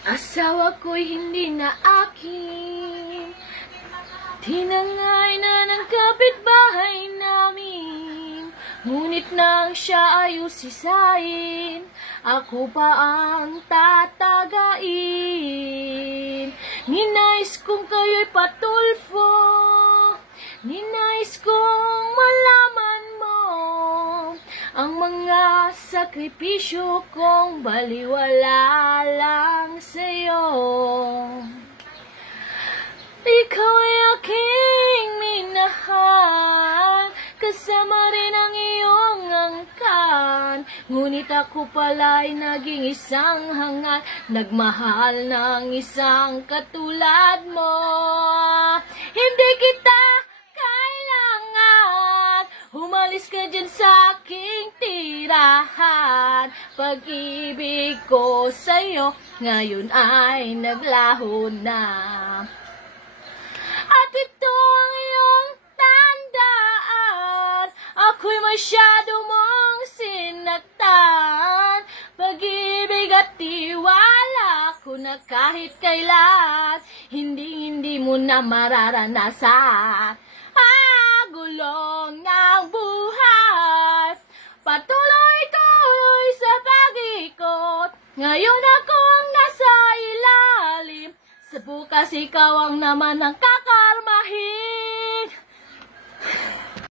Asawa ko'y hindi na akin, tinangay na ng kapitbahay namin. Ngunit nang siya ay usisain, ako pa ang tatagain. Ninais kong kayo'y patulfo, ninais kong malaman mo ang mga sakripisyo kong baliwala lang sa'yo. Ikaw ay aking minahal, kasama rin ang iyong angkan. Ngunit ako pala'y naging isang hangal, nagmahal ng isang katulad mo. Hindi kita kailangan, umalis ka dyan sa aking tirahan. Pag-ibig ko sa'yo ngayon ay naglaho na. At ito ang iyong tandaan, ako'y masyado mong sinaktan. Pag-ibig at tiwala ko na kahit kailan, hindi mo na mararanasan. Gulong ng buhay, patuloy-tuloy sa pag-ikot. Ngayon akong nasa ilalim, sa bukas ikaw ang naman ang kakarmahin.